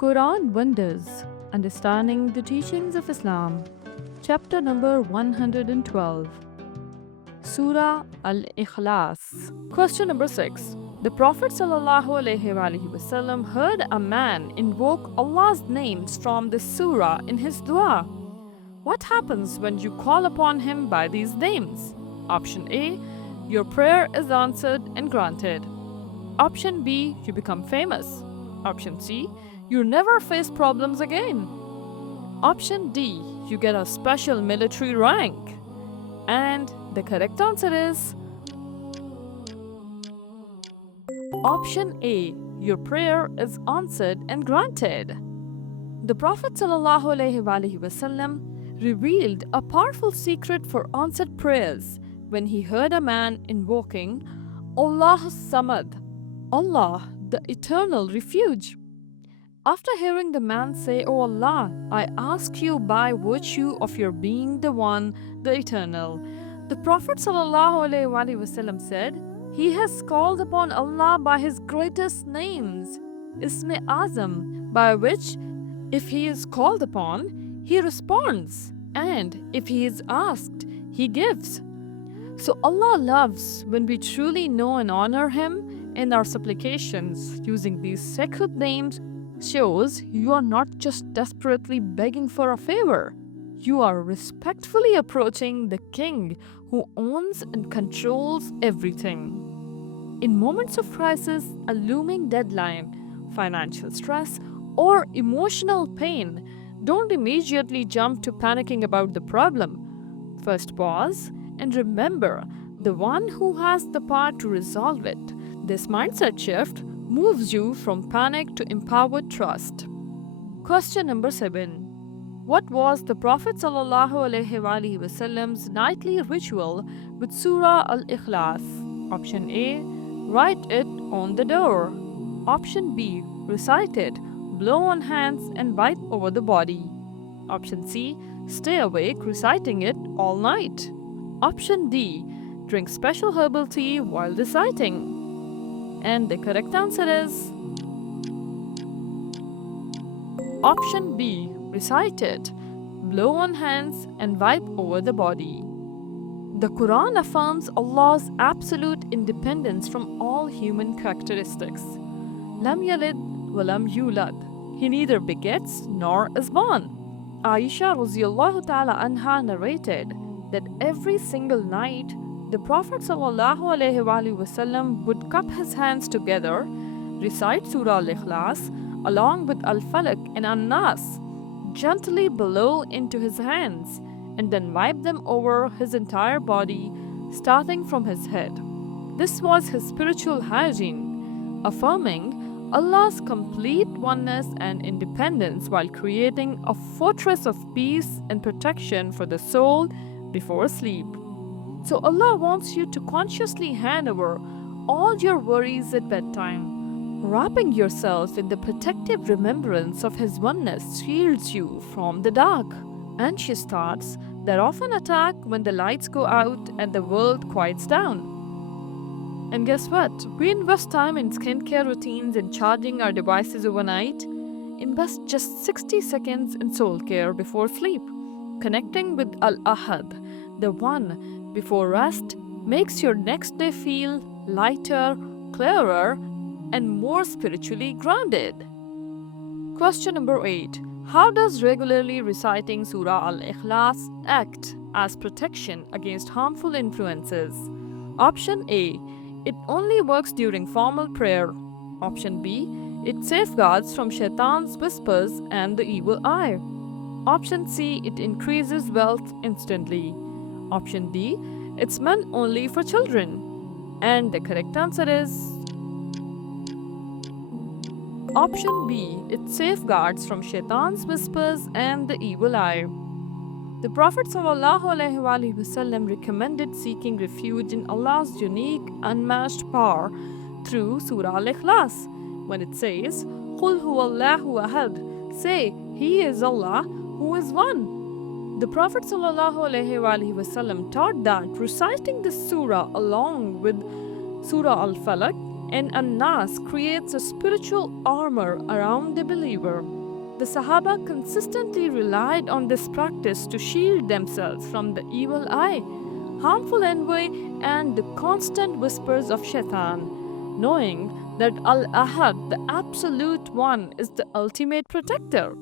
Quran Wonders Understanding the Teachings of Islam. Chapter number 112. Surah Al-Ikhlas. Question number 6. The Prophet ﷺ heard a man invoke Allah's names from this surah in his dua. What happens when you call upon him by these names? Option A. Your prayer is answered and granted. Option B. You become famous. Option C. You never face problems again. Option D. You get a special military rank. And the correct answer is Option A. Your prayer is answered and granted. The Prophet ﷺ revealed a powerful secret for answered prayers when he heard a man invoking Allah Samad, Allah, the eternal refuge. After hearing the man say, "O Allah, I ask you by virtue of your being the one, the eternal," the Prophet ﷺ said, "He has called upon Allah by his greatest names, Ism Azam, by which, if he is called upon, he responds, and if he is asked, he gives." So Allah loves when we truly know and honor him in our supplications. Using these sacred names shows you are not just desperately begging for a favor. You are respectfully approaching the King who owns and controls everything. In moments of crisis, a looming deadline, financial stress, or emotional pain, don't immediately jump to panicking about the problem. First pause and remember the one who has the power to resolve it. This mindset shift moves you from panic to empowered trust. Question number 7. What was the Prophet ﷺ's nightly ritual with Surah Al-Ikhlas? Option A. Write it on the door. Option B. Recite it, blow on hands and wipe over the body. Option C. Stay awake reciting it all night. Option D. Drink special herbal tea while reciting. And the correct answer is Option B. Recite it, blow on hands and wipe over the body. The Quran affirms Allah's absolute independence from all human characteristics. Lam yalid wa lam yulad. He neither begets nor is born. Aisha Radhiyallahu ta'ala anha narrated that every single night the Prophet ﷺ would cup his hands together, recite Surah Al-Ikhlas along with Al-Falaq and An-Nas, gently blow into his hands, and then wipe them over his entire body, starting from his head. This was his spiritual hygiene, affirming Allah's complete oneness and independence while creating a fortress of peace and protection for the soul before sleep. So Allah wants you to consciously hand over all your worries at bedtime. Wrapping yourself in the protective remembrance of His oneness shields you from the dark, anxious thoughts that often attack when the lights go out and the world quiets down. And guess what? We invest time in skincare routines and charging our devices overnight. Invest just 60 seconds in soul care before sleep. Connecting with Al-Ahad, the One, before rest makes your next day feel lighter, clearer, and more spiritually grounded. Question number 8. How does regularly reciting Surah Al-Ikhlas act as protection against harmful influences? Option A. It only works during formal prayer. Option B. It safeguards from shaitan's whispers and the evil eye. Option C. It increases wealth instantly. Option D. It's meant only for children. And the correct answer is Option B. It safeguards from shaitan's whispers and the evil eye. The Prophet ﷺ recommended seeking refuge in Allah's unique, unmatched power through Surah Al-Ikhlas. When it says, "Qul huwallahu ahad," say, "He is Allah, who is one." The Prophet ﷺ taught that reciting this surah along with Surah Al-Falaq and An-Nas creates a spiritual armor around the believer. The Sahaba consistently relied on this practice to shield themselves from the evil eye, harmful envy, and the constant whispers of Shaitan, knowing that Al-Ahad, the Absolute One, is the ultimate protector.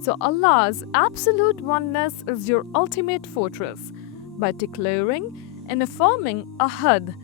So Allah's absolute oneness is your ultimate fortress. By declaring and affirming Ahad,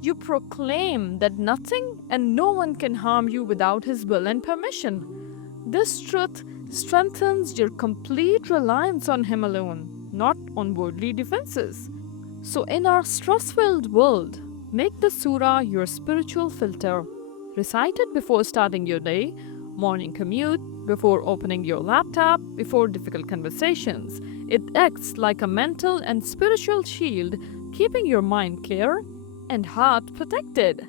you proclaim that nothing and no one can harm you without His will and permission. This truth strengthens your complete reliance on Him alone, not on worldly defenses. So, in our stress-filled world, make the surah your spiritual filter. Recite it before starting your day, morning commute, before opening your laptop, before difficult conversations. It acts like a mental and spiritual shield, keeping your mind clear and heart protected.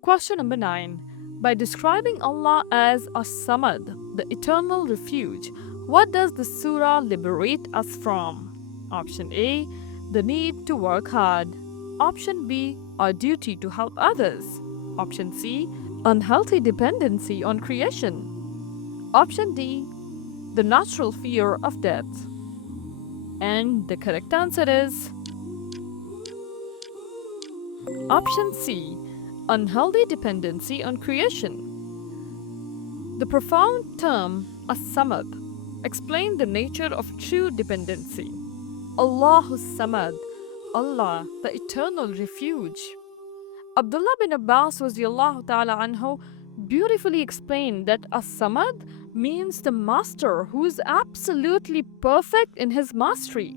Question number 9. By describing Allah as As-Samad, the eternal refuge, what does the surah liberate us from? Option A, the need to work hard. Option B, our duty to help others. Option C, unhealthy dependency on creation. Option D, the natural fear of death. And the correct answer is Option C, unhealthy dependency on creation. The profound term As-Samad explains the nature of true dependency. Allahu Samad, Allah, the eternal refuge. Abdullah bin Abbas radiyallahu ta'ala anhu beautifully explained that As-Samad means the master who is absolutely perfect in his mastery,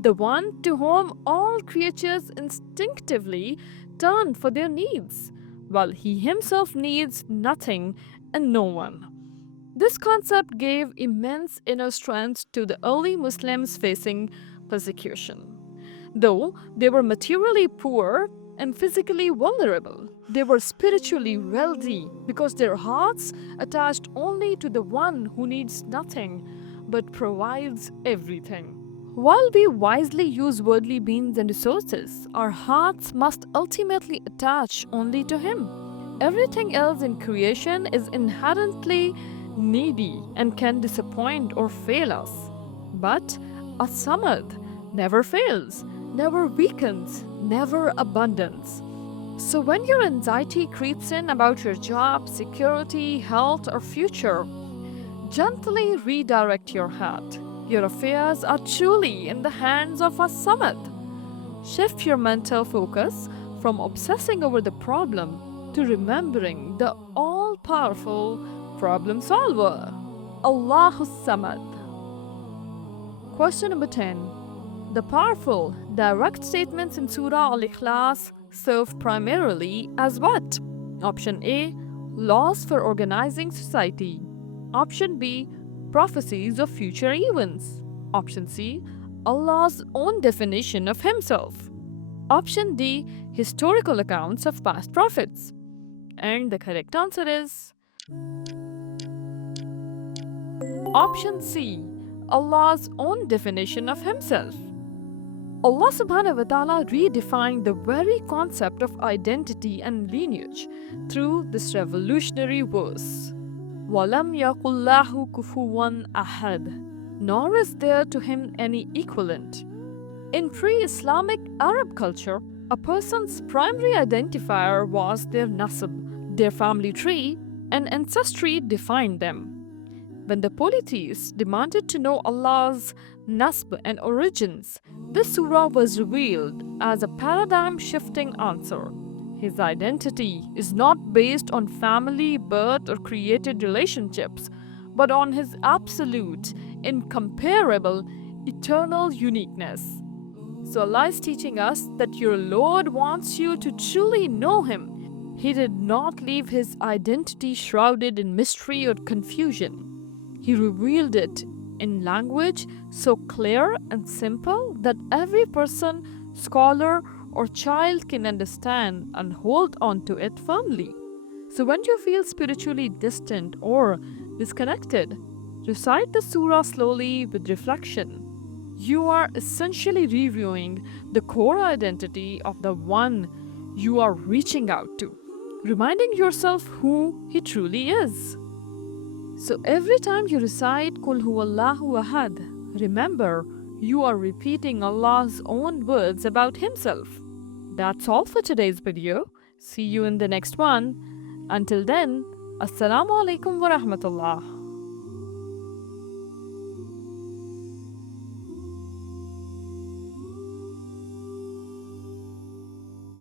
the one to whom all creatures instinctively turn for their needs, while he himself needs nothing and no one. This concept gave immense inner strength to the early Muslims facing persecution. Though they were materially poor and physically vulnerable, they were spiritually wealthy because their hearts attached only to the one who needs nothing but provides everything. While we wisely use worldly means and resources, our hearts must ultimately attach only to Him. Everything else in creation is inherently needy and can disappoint or fail us. But As-Samad never fails, never weakens, never abandons. So when your anxiety creeps in about your job, security, health, or future, gently redirect your heart. Your affairs are truly in the hands of As-Samad. Shift your mental focus from obsessing over the problem to remembering the all-powerful problem solver, Allahu Samad. Question number 10. The powerful, direct statements in Surah Al-Ikhlas serve primarily as what? Option A, laws for organizing society. Option B, prophecies of future events. Option C, Allah's own definition of Himself. Option D, historical accounts of past prophets. And the correct answer is Option C, Allah's own definition of Himself. Allah subhanahu wa ta'ala redefined the very concept of identity and lineage through this revolutionary verse. وَلَمْ يَقُلْ لَهُ كُفُوًا أَحَدٌ, nor is there to him any equivalent. In pre-Islamic Arab culture, a person's primary identifier was their nasab, their family tree, and ancestry defined them. When the polytheists demanded to know Allah's nasb and origins, this surah was revealed as a paradigm-shifting answer. His identity is not based on family, birth, or created relationships, but on his absolute, incomparable, eternal uniqueness. So Allah is teaching us that your Lord wants you to truly know Him. He did not leave His identity shrouded in mystery or confusion. He revealed it in language so clear and simple that every person, scholar, or child can understand and hold on to it firmly. So when you feel spiritually distant or disconnected, recite the surah slowly with reflection. You are essentially reviewing the core identity of the one you are reaching out to. reminding yourself who He truly is. So every time you recite Qul Huwallahu Ahad, remember you are repeating Allah's own words about Himself. That's all for today's video. See you in the next one. Until then, Assalamu alaikum wa rahmatullah.